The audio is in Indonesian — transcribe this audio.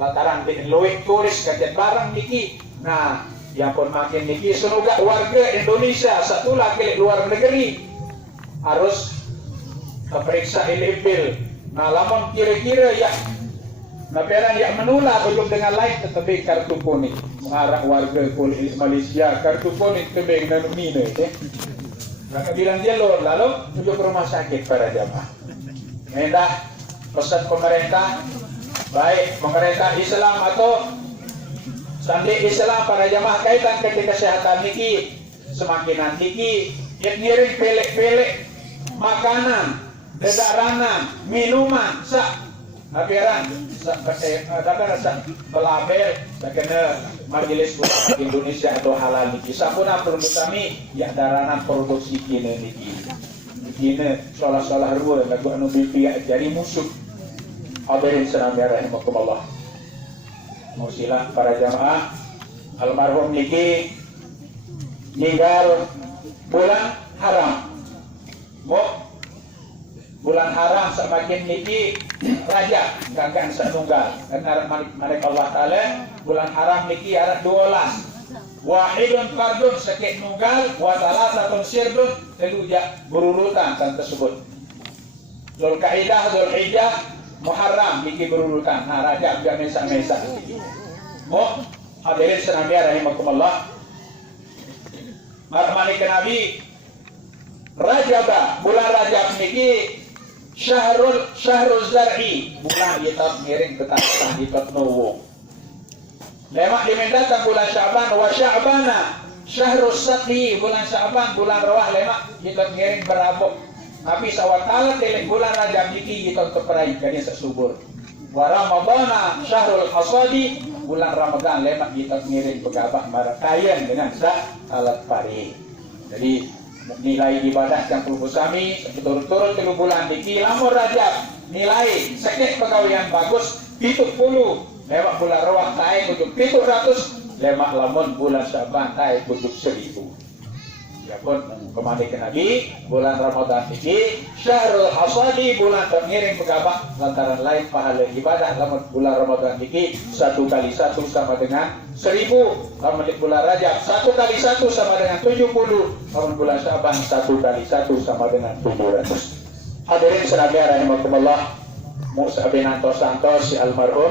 lantaran luwih turis kajet barang niki. Nah, yang pun makin niki semoga warga Indonesia satulah ke luar negeri harus periksa ilegal. Nah, lamun kira-kira ya naperan yang menular belum dengan lain tetapi kartu kuning mengarah warga kulit Malaysia kartu kuning tebing dan mine maka bilang jalur lalu menuju ke rumah sakit para jamaah. Mendah pesan pemerintah baik pemerintah Islam atau sandi Islam para jamaah kaitan ke kesehatan niki semakin niki yang ngiring pelek-pelek makanan dedaranan minuman sak apiran sak belabel sakena majelis ulama Indonesia atau halal niki sampuna produk kami ya daranan produksi kene niki kene salah-salah ruwe lagu anu mimpi jadi musuh hadirin senang rahimakumullah. Musila para jamaah almarhum niki ninggal bulan haram bulan haram semakin niki raja ganggan sanunggal karena manik Allah Ta'ala bulan haram niki ada 12 wahidun fardun sakit nunggal wa salasatun sirdun teluja berurutan dan tersebut Zulkaidah, Zulhijjah, Muharram niki berurutan. Nah Rajab dia mesa-mesa hadirin senamia rahimakumullah manik Nabi Rajab bulan Rajab niki Syahrul Zar'i bulan yitab miring ketatan yitab nuwu lemak dimendatang bulan Sya'ban wa Sya'bana Syahrul Saqi bulan Sya'ban bulan rawah lemak yitab miring berabuk tapi sawatala telek bulan Rajab niki yitab keperai kani sesubur wa Ramadana Syahrul Hasadi bulan Ramadan lemak yitab miring begabak marakayan dengan alat pari. Jadi nilai ibadah yang perlu sami turut-turut 3 bulan niki lamun Rajab nilai sakit pegawaian bagus 70 lewat bulan rawah taik untuk 700 lemak lamun bulan Syaban taik untuk 1000 ya pun kemana ke Nabi bulan Ramadan niki Syahrul Hasadi bulan pengiring pegabak lantaran lain pahala ibadah lamun bulan Ramadan niki 1 kali 1 sama dengan 1000 lamun bulan Rajab 1 kali 1 sama dengan 70 lamun bulan Syaban 1 kali 1 sama dengan 700. Hadirin senabiyah rahimakumullah Musa bin Antos Santos si almarhum